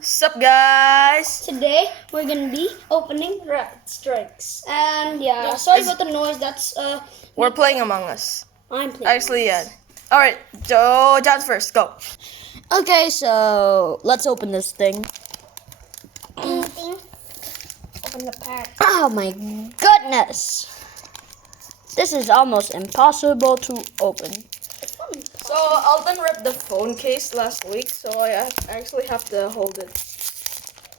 Sup guys? Today we're gonna be opening Rat Strikes, and sorry about the noise. That's We're playing Among Us. I'm playing. Actually, yeah. Alright, Joe, John's first, go. Okay, so let's open this thing. Open the pack. Oh my goodness. This is almost impossible to open. So, Alden ripped the phone case last week, so I actually have to hold it.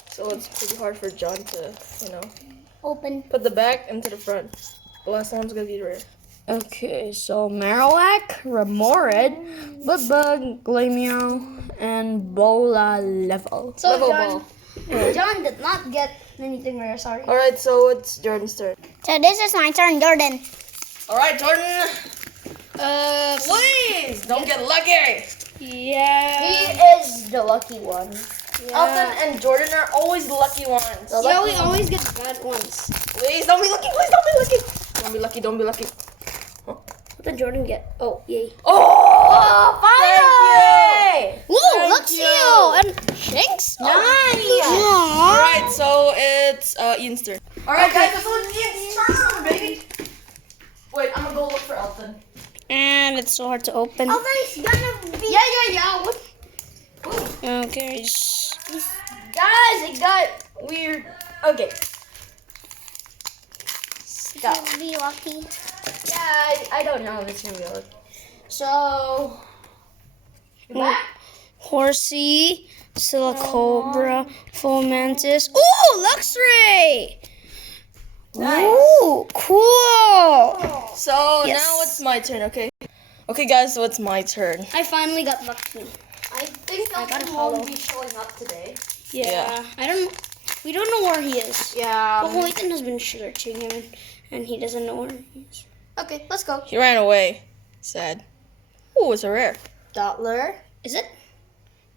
So it's pretty hard for John to, Open. put the back into the front. The last one's gonna be rare. Okay, so Marowak, Remoraid, Budbug, Glameow, and Bola Level. So Level John, ball. John did not get anything rare. Sorry. Alright, so it's Jordan's turn. So this is my turn, Jordan. Alright, Jordan! Please! Don't get lucky! Yeah. He is the lucky one. Alden and Jordan are always the lucky ones. Yeah, we always get bad ones. Please don't be lucky, please don't be lucky! Don't be lucky, don't be lucky. What did Jordan get? Oh, yay. Oh! Finally! Whoa, Luxio and Shanks. Nice! Alright, so it's Ian's turn. Alright guys, this one's Ian's turn, baby! Wait, I'm gonna go look for Elton. And it's so hard to open. Alden's gonna be... Yeah. What? Okay. Guys, it got weird. Okay. Stop. Be lucky. Yeah, I don't know if it's gonna be lucky. So... Horsey, Silicobra, Fomantis. Ooh, Luxray! Nice. Ooh, cool! So Yes. now it's my turn, okay? Okay guys, so it's my turn. I finally got lucky. I think I got a Elton hollow. won't be showing up today. Yeah. We don't know where he is. Yeah. But Hoyton has been searching him and he doesn't know where he is. Okay, let's go. He ran away. Sad. Ooh, it's a rare. Dottler. Is it?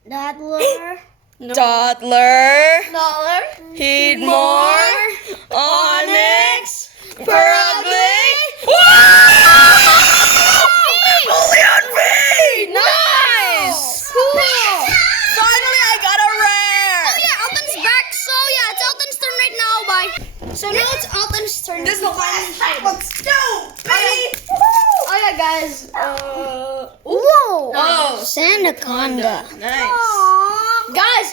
Dottler. No. Toddler. Dottler. Heatmore. Onyx. Purugly. Bullion V! Nice! Cool! Finally, I got a rare! Oh yeah, Alton's back. So yeah, it's Alton's turn right now. Bye. So now it's Alton's turn. This is the last time. Let's go, baby! Oh yeah, guys. Whoa! Oh, Sandaconda. nice. Guys.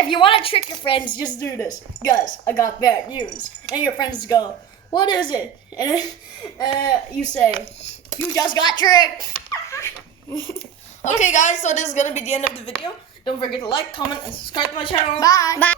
If you want to trick your friends, just do this. Guys, I got bad news. And your friends go, what is it? And you say, you just got tricked. Okay, guys, so this is gonna be the end of the video. Don't forget to like, comment, and subscribe to my channel. Bye. Bye.